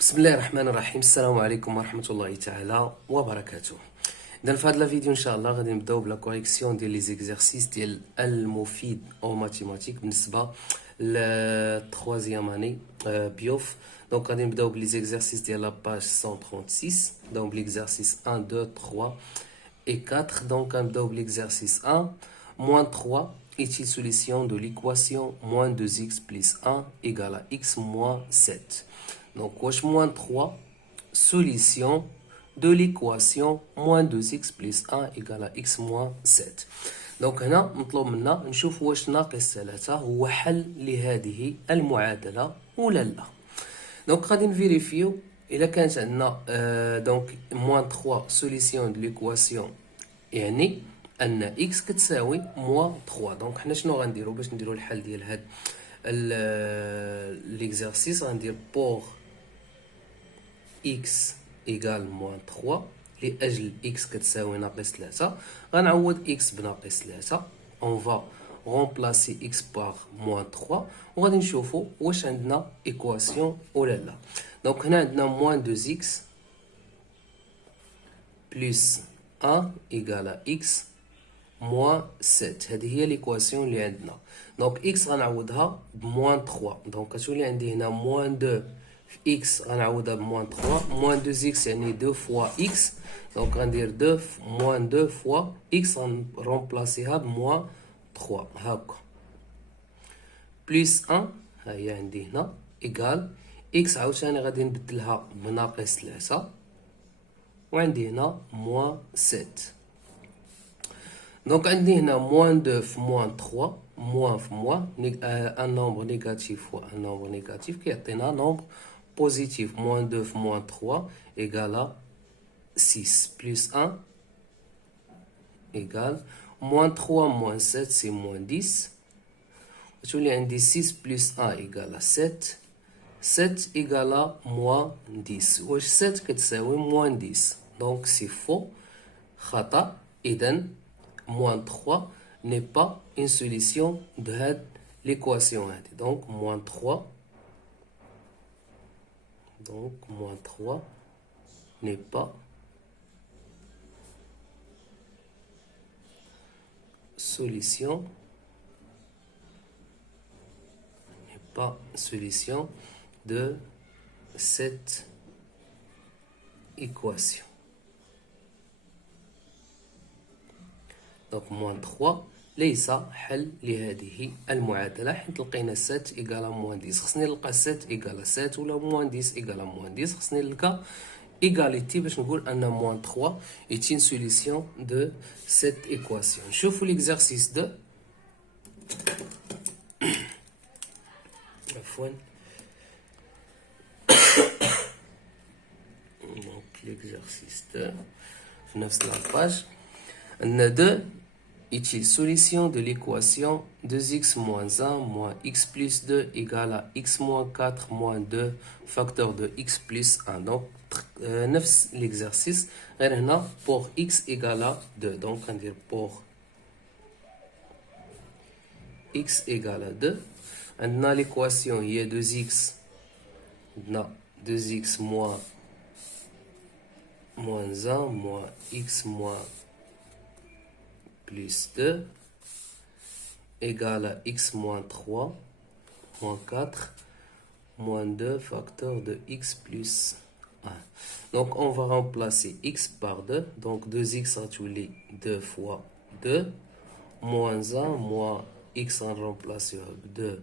بسم الله الرحمن الرحيم. السلام عليكم ورحمه الله تعالى وبركاته. اذا في هذا الفيديو ان شاء الله غادي نبداو بلا كوريكسيون ديال لي زيكزارسيس ديال المفيد او ماتيماتيك بالنسبه للتخوازيام اني بيوف. دونك غادي نبداو بلي زيكزارسيس ديال لا باج 136. نبداو بليكزارسيس 1 2 3 et 4. Donc, on va l'exercice 1. Moins 3 est une solution de l'équation moins 2x plus 1 égale à x moins 7. Donc, moins 3, solution de l'équation moins 2x plus 1 égale à x moins 7. Donc, هنا مطلوب منا نشوف واش ناقص 3 هو حل لهذه المعادلة ولا لا. Donc, غادي نفيريفيو إذا كانت عندنا دونك موان 3 سوليسيون دو ليكواسيون، يعني أن إكس كتساوي موان 3. دونك حنا شنو غنديرو باش نديرو الحل ديال هاد ليكزارسيس؟ غندير بوغ إكس إيكال موان 3 لأجل إكس كتساوي ناقص 3 غنعوض إكس بناقص 3. أون فا remplacer x par moins 3 وغادي نشوفوا واش عندنا ايكواسيون ولا لا. دونك هنا عندنا moins 2x plus 1 égale à x moins 7. هذه هي ليكواسيون اللي عندنا. دونك x غنعوضها بموان 3. دونك كتولي عندي هنا moins 2 في x غنعوضها بموان 3. moins 2x يعني 2 fois x. دونك غندير 2 moins 2 fois x غنرومبلاسيها بموان 3 هاكا بلس 1 ها هي عندي هنا ايكال اكس عاوتاني غادي نبدلها بناقص 3 وعندي هنا موان 7. دونك عندي هنا موان 2 في موان 3 موان في موان ان نومبر نيجاتيف و ان نومبر نيجاتيف كيعطينا نومبر بوزيتيف. موان 2 في موان 3 ايكال 6 بلس 1 ايكال moins 3 moins 7 c'est moins 10. Je عندي 6 plus 1 égale à 7. 7 égale à moins 10. واش 7 كتساوي moins 10. Donc c'est faux. خطأ. إذن moins 3 n'est pas une solution de هاد l'équation هادي. Donc moins 3. Donc moins 3 n'est pas solution de cette équation. Donc moins 3 ليس حل لهذه المعادلة حيت لقينا 7 إيكالا موان 10. خصني نلقى 7 إيكالا 7 ولا موان 10 إيكالا موان 10. خصني نلقى égalité باش نقول ان moins 3 est une solution de cette équation. نشوفوا l'exercice 2. عفوا. donc l'exercice 2 في نفس لاباج عندنا 2 est une solution de l'équation 2x moins 1 moins x plus 2 égale à x moins 4 moins 2 facteur de x plus 1. donc نفس l'exercice غير هنا pour x égale à 2. donc غندير pour x égale à 2. عندنا l'équation هي 2x عندنا 2x moins 1 moins x moins plus 2 égale à x moins 3 moins 4 moins 2 facteur de x plus 1. Donc on va remplacer x par 2. Donc 2x غتولي 2 fois 2 moins 1 moins x غنرمبلاسيوه ب 2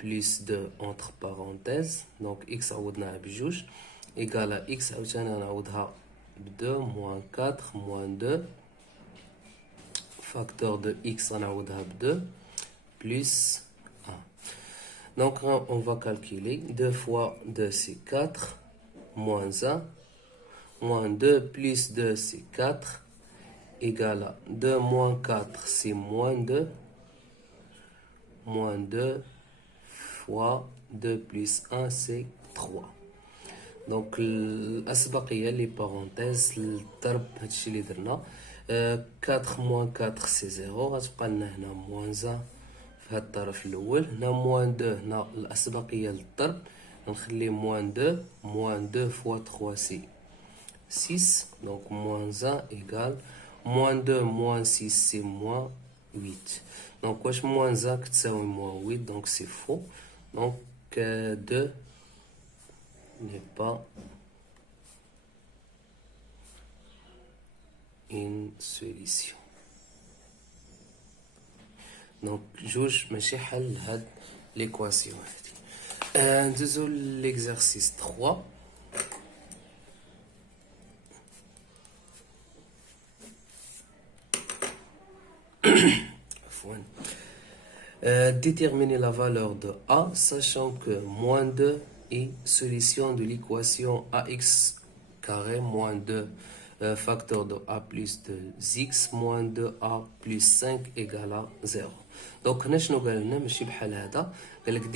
plus 2 entre parenthèses. donc x عوضناها بجوج égale à x عاوتاني غنعوضها ب 2 moins 4 moins 2 facteur de x غنعوضها ب 2 plus 1. donc on va calculer 2 fois 2 c'est 4 moins 1 moins 2 plus 2 c'est 4 égale à 2 moins 4 c'est moins 2 moins 2 fois 2 plus 1 c'est 3. donc الأسبقية les parenthèses الضرب هادشي اللي درنا 4 moins 4 c'est 0 غتبقى لنا هنا moins 1 في هاد الطرف الأول. هنا moins 2 هنا الأسبقية للضرب غنخلي moins 2 fois 3 c'est 6, donc moins 1 égale moins 2 moins 6 c'est moins 8. Donc wesh moins 1 كتساوي moins 8, donc c'est faux. Donc 2 n'est pas une solution. Donc جوج ماشي حل لهاد l'équation هادي. ندوزو l'exercice 3. Déterminer la valeur de A, sachant que moins 2 est solution de l'équation ax carré moins 2 facteur de A plus 2x moins 2A plus 5 égale à 0. Donc, nous avons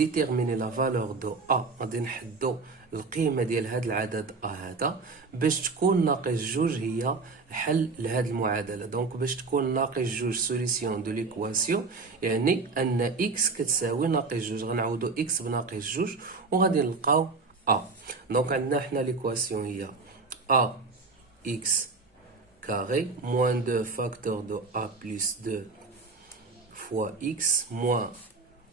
déterminer la valeur de A. غادي نحدو القيمة ديال هذا العدد A هذا باش تكون ناقص جوج هي حل لهذه المعادلة. دونك باش تكون ناقص جوج سوليسيون دو ليكواسيون يعني ان x كتساوي ناقص جوج. غنعوضو x بناقص جوج وغادي نلقاو A. دونك عندنا حنا ليكواسيون هي A x carré moins 2 facteur de A plus 2 fois x moins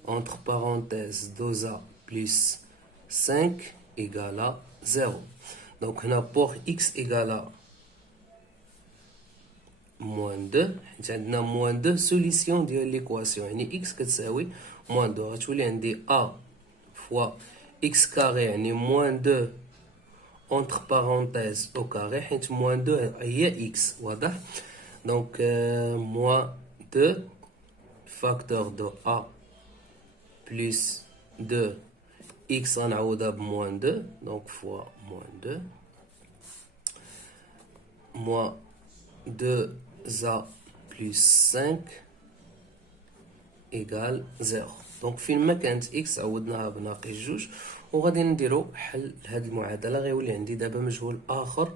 entre parenthèses 2a plus 5 égale à 0. Donc on a pour x égale à moins 2. On a moins 2 solution de l'équation. يعني x كتساوي moins 2. غتولي عندي a fois x carré يعني moins 2 entre parenthèses au carré حيت moins 2 هي x واضح. Donc moins 2 facteur de a plus 2 x غنعوضها ب moins 2 donc fois moins 2 moins 2a plus 5 égale 0. donc فين ما كانت x عوضناها بناقص جوج وغادي نديرو حل لهاد المعادله. غيولي عندي دابا مجهول اخر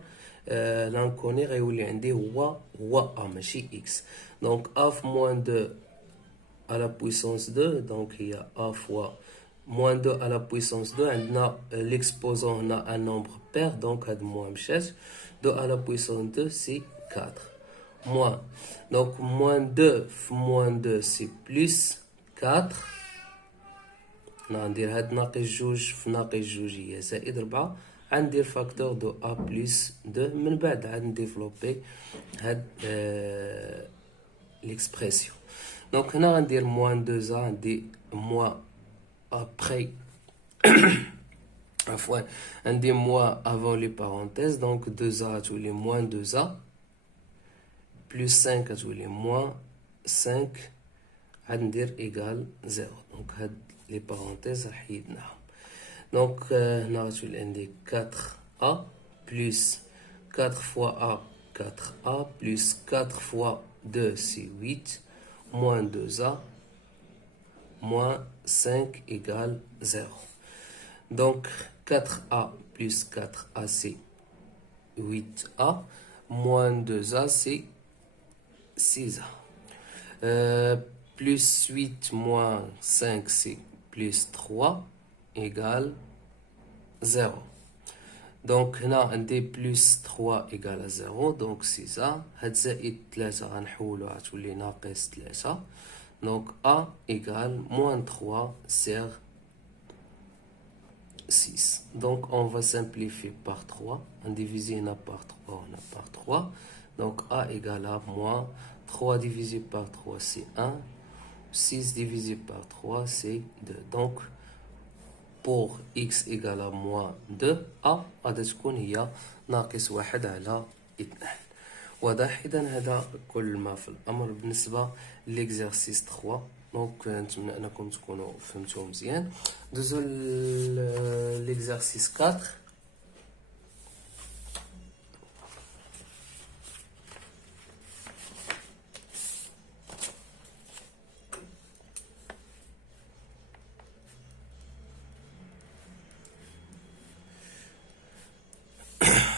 لانكوني غيولي عندي هو a ماشي x. donc a في moins 2 à la puissance 2 donc il y a a fois moins 2 à la puissance 2 عندنا l'exposant on a un nombre pair donc هاد moins مشات 2 à la puissance 2 c'est 4 moins donc moins 2 moins 2 c'est plus 4 ندير هاد ناقص جوج في ناقص جوج هي زائد 4 غندير فاكتور دو a plus 2 من بعد عاد نديفلوبي هاد l'expression. Donc هنا غندير moins 2a عندي moins après عفوا عندي moins avant les parenthèses donc 2a غتولي moins 2a plus 5 غتولي moins 5 عاد ندير égal 0. donc هاد les parenthèses حيدناهم. donc هنا غتولي عندي 4a plus 4 fois a 4a plus 4 fois 2 c'est 8 moins 2a moins 5 égale 0. Donc 4a plus 4a c'est 8a moins 2a c'est 6a. Plus 8 moins 5 c'est plus 3 égale 0. Donc هنا عندي plus 3 égale à 0 donc 6a. هاد زائد 3 غنحولو غتولي ناقص 3 donc a égale moins 3 sur 6. Donc on va simplifier par 3. On divise là par 3, on a par 3. Donc a égale à moins 3 divisé par 3 c'est 1. 6 divisé par 3 c'est 2. Donc pour x égale à moins 2 a غادي تكون هي ناقص 1 على 2. واضح. اذا هذا كل ما في الامر بالنسبه ليكزارسيس 3. دونك نتمنى انكم تكونوا فهمتوه مزيان. دوزو ليكزارسيس 4.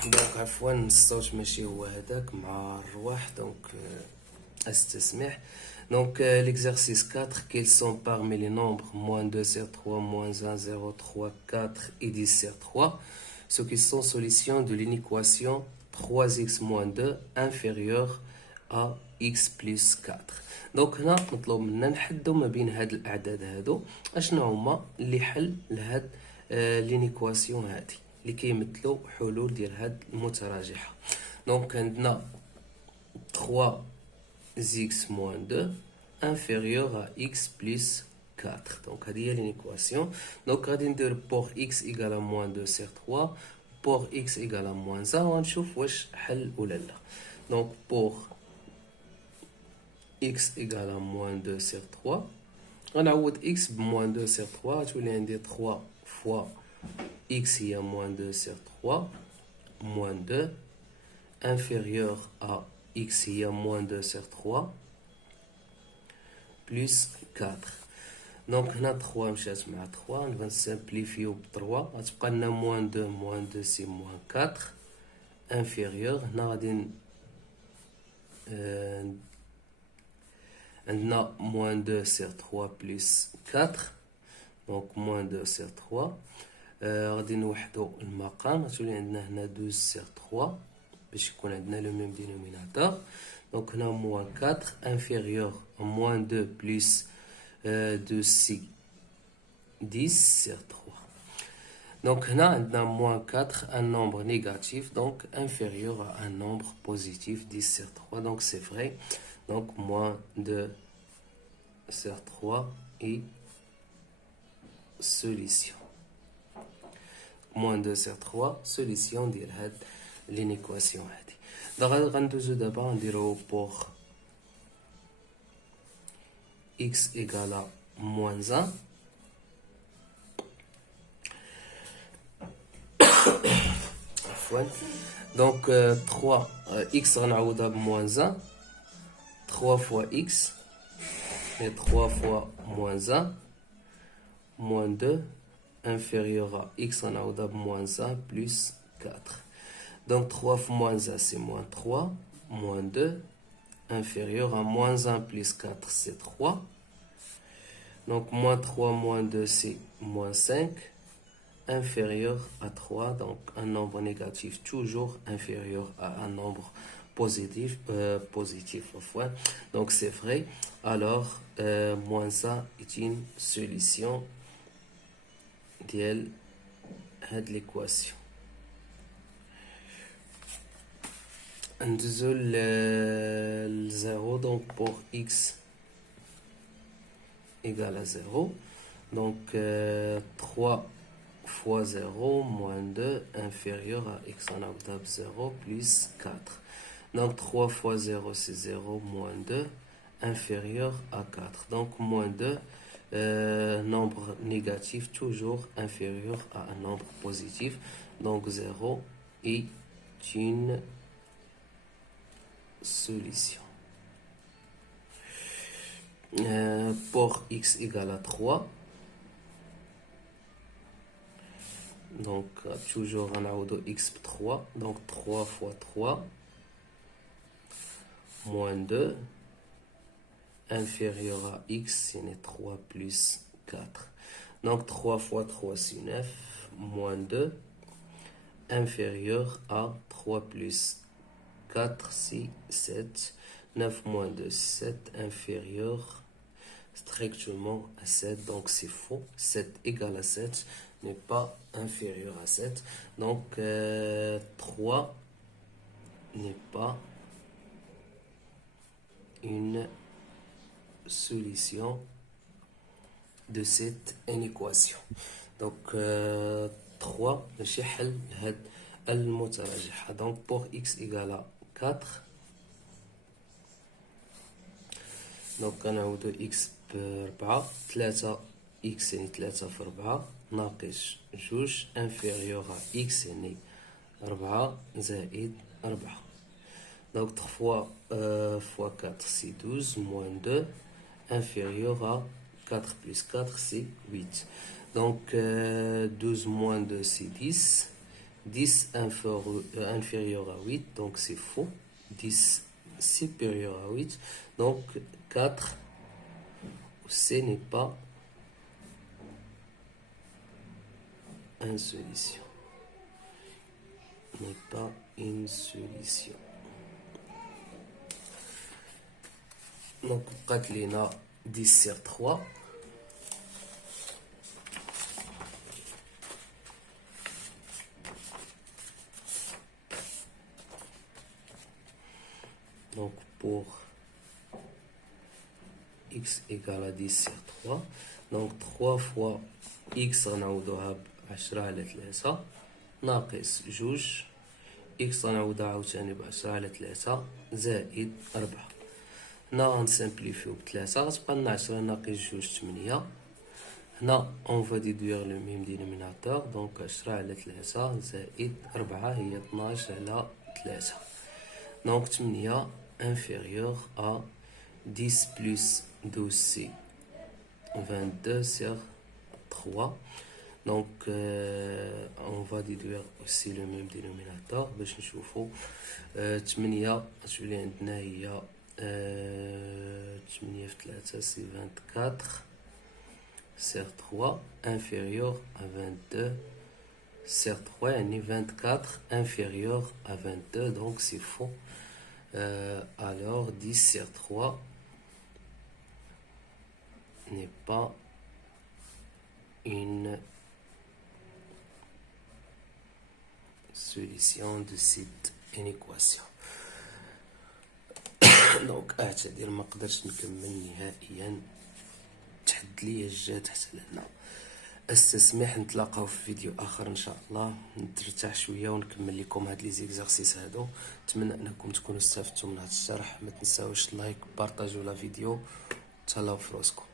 دونك عفوا الصوت ماشي هو هذاك مع الرواح دونك استسمح. Donc l'exercice 4, quels sont parmi les nombres moins 2 sur 3, moins 1, 0, 3, 4 et 10 sur 3 ceux qui sont solutions de l'inéquation 3x moins 2 inférieur à x plus 4. دونك هنا مطلوب منا نحدو ما بين هاد الاعداد هادو اشنو هما اللي حل لهاد لينيكواسيون هادي اللي كيمثلوا حلول ديال هاد المتراجحه. دونك عندنا 3x moins 2 inférieur à x plus 4. Donc هذه هي l'équation. Donc غادي ندير pour x égale à moins 2 sur 3 pour x égale à moins 1 ونشوف واش حل ولا لا. Donc pour x égale à moins 2 sur 3 غنعوض x ب moins 2 sur 3 تولي عندي 3 fois x هي moins 2 sur 3 moins 2 inférieur à x هي moins 2 sur 3 plus 4. Donc هنا 3 مشات مع 3 نبغي نسامبليفيو ب 3 غتبقى لنا moins 2 moins 2 سي moins 4 inférieur. هنا غادي عندنا moins 2 sur 3 plus 4 donc moins 2 sur 3 غادي نوحدو المقام غتولي عندنا هنا 12 sur 3 باش يكون عندنا لو ميم دينوميناتور. donc هنا moins 4 inférieur à moins 2 plus 2 c'est 10 sur 3. donc هنا عندنا moins 4 un nombre négatif donc inférieur à un nombre positif 10 sur 3 donc c'est vrai. donc moins 2 sur 3 et solution. moins 2 sur 3 solution ديال هاد l'inéquation هادي. دابا غندوزو دابا نديرو pour x égale à moins 1 donc 3 x غنعوضها ب moins 1 3 fois x et 3 fois moins 1 moins 2 inférieur à x غنعوضها ب moins 1 plus 4. donc 3 fois moins 1 c'est moins 3 moins 2 inférieur à moins 1 plus 4 c'est 3. donc moins 3 moins 2 c'est moins 5 inférieur à 3 donc un nombre négatif toujours inférieur à un nombre positif fois. donc c'est vrai alors moins 1 est une solution de l'équation. ندوزو ل 0 donc pour x égale à 0 donc 3 fois 0 moins 2 inférieur à x en abdab 0 plus 4. donc 3 fois 0 c'est 0 moins 2 inférieur à 4 donc moins 2 nombre négatif toujours inférieur à un nombre positif donc 0 est une solution. pour x égale à 3 donc toujours on a x 3 donc 3 fois 3 moins 2 inférieur à x c'est 3 plus 4 donc 3 fois 3 c'est 9 moins 2 inférieur à 3 plus 4 c'est 7 9 moins 2 7 inférieur strictement à 7 donc c'est faux 7 égale à 7 n'est pas inférieur à 7 donc 3 n'est pas une solution de cette inéquation. donc 3 ماشي حل لهاد المتراجحة. donc pour x égale à 4 donc غنعوضو x ب 4 3 x يعني 3 في 4 ناقص 2 inférieur à x يعني 4 زائد 4 donc 3 fois 4 c'est 12 moins 2 inférieur à 4 plus 4 c'est 8 donc 12 moins 2 c'est 10 10 inférieur à 8 donc c'est faux 10 supérieur à 8. Donc 4, C n'est pas une solution. N'est pas une solution. Donc, بقات لينا 10 sur 3. Donc, pour x égale à 10 sur 3. Donc, 3 fois x غنعوضوها ب10 على 3 ناقص 2 x غنعوضها عاوتاني ب10 على 3 زائد 4. هنا غنسامبليفيو ب3 غتبقى لنا 10 ناقص 2 8. هنا اون فا ديدوير لو ميم دينوميناتور دونك 10 على 3 زائد 4 هي 12 على 3. دونك 8 inférieur à 10 plus 12 c'est 22 sur 3. Donc on va déduire aussi le même dénominateur باش نشوفوا 8 غتولي عندنا هي 8 في 3 c'est 24 sur 3 inférieur à 22 sur 3 يعني 24 inférieur à 22 donc c'est faux. Alors 10 sur 3 n'est pas une solution de cette inéquation. دونك اعتذر ما قدرتش نكمل نهائيا، تحد لي الجهد حتى لهنا. استسمح، نتلاقاو في فيديو اخر ان شاء الله، نرتاح شويه ونكمل لكم هاد لي زيكزارسيس هادو. نتمنى انكم تكونوا استفدتوا من هاد الشرح. ما تنساوش لايك، بارطاجيو لا فيديو. تهلاو في روسكم.